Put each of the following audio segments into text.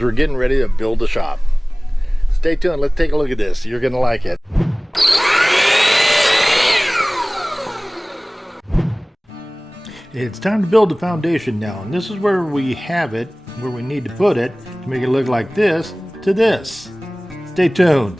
We're getting ready to build a shop. Stay tuned, let's take a look at this. You're gonna like it. It's time to build the foundation now, and this is where we have it, where we need to put it to make it look like this to this. Stay tuned.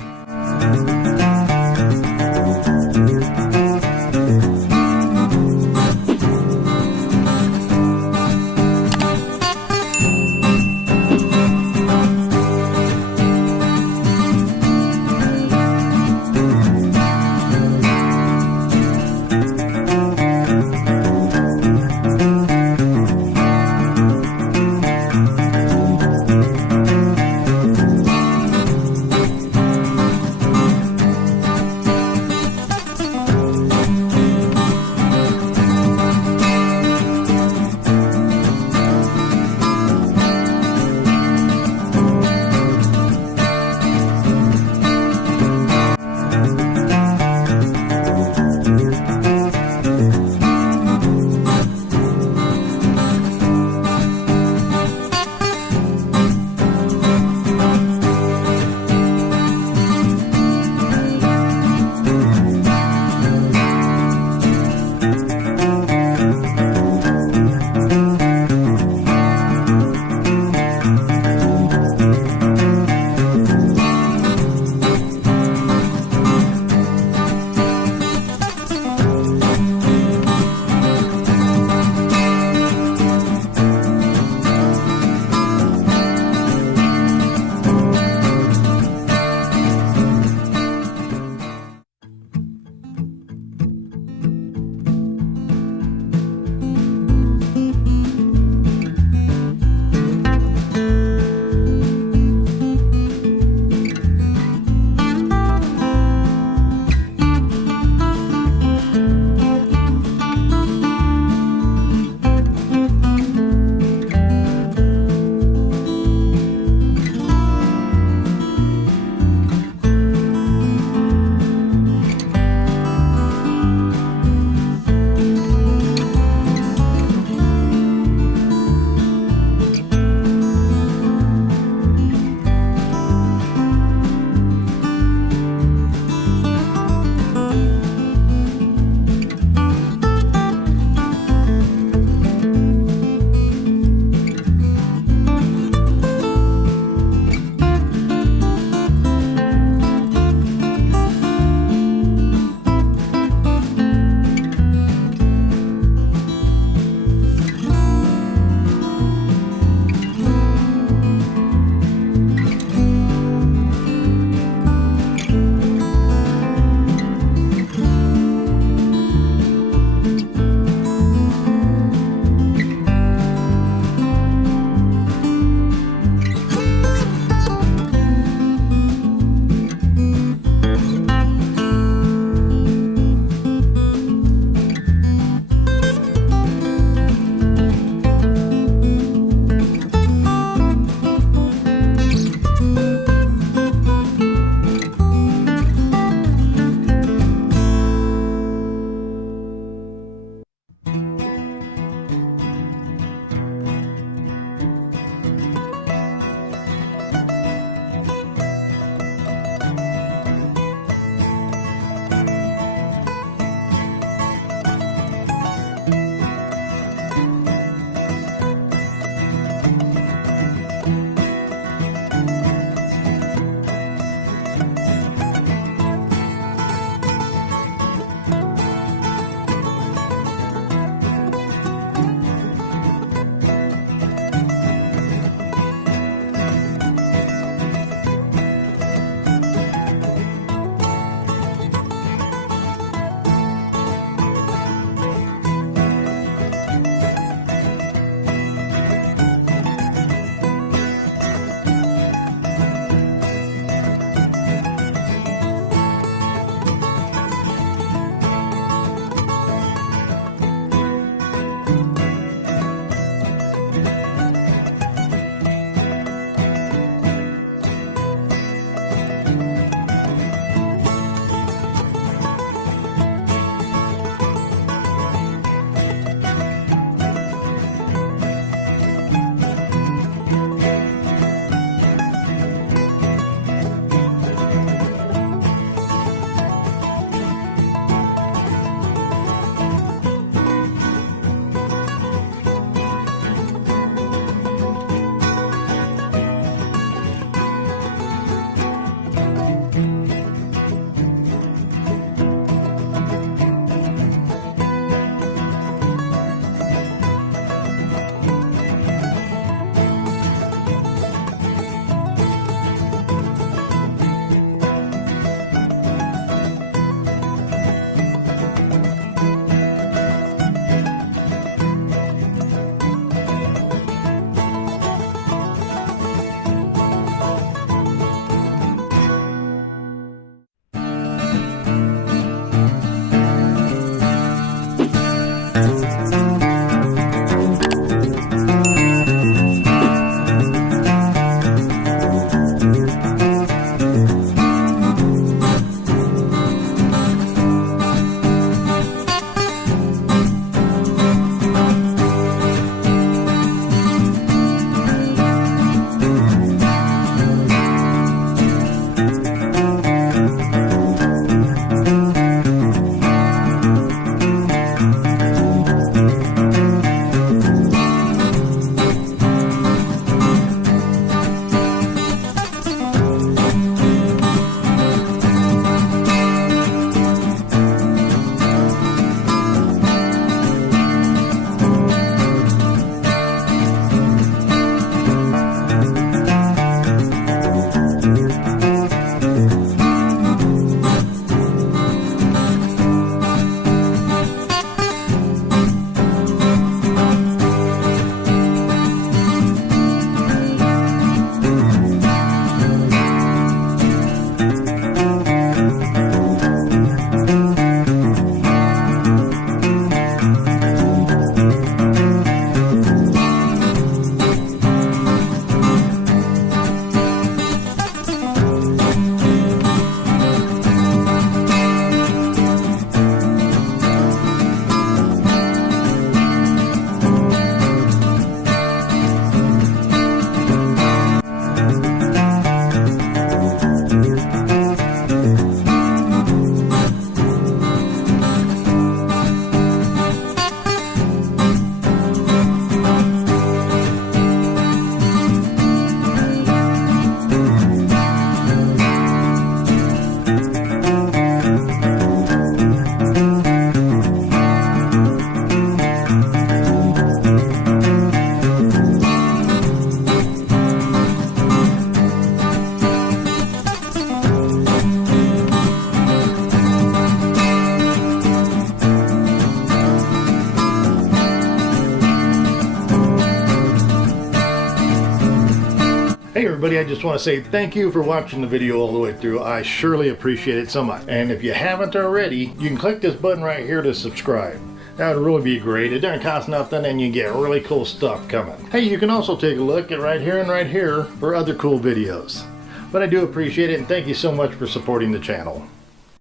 Hey everybody, I just want to say thank you for watching the video all the way through. I surely appreciate it so much. And if you haven't already, you can click this button right here to subscribe. That would really be great. It doesn't cost nothing and you get really cool stuff coming. Hey, you can also take a look at right here and right here for other cool videos. But I do appreciate it and thank you so much for supporting the channel.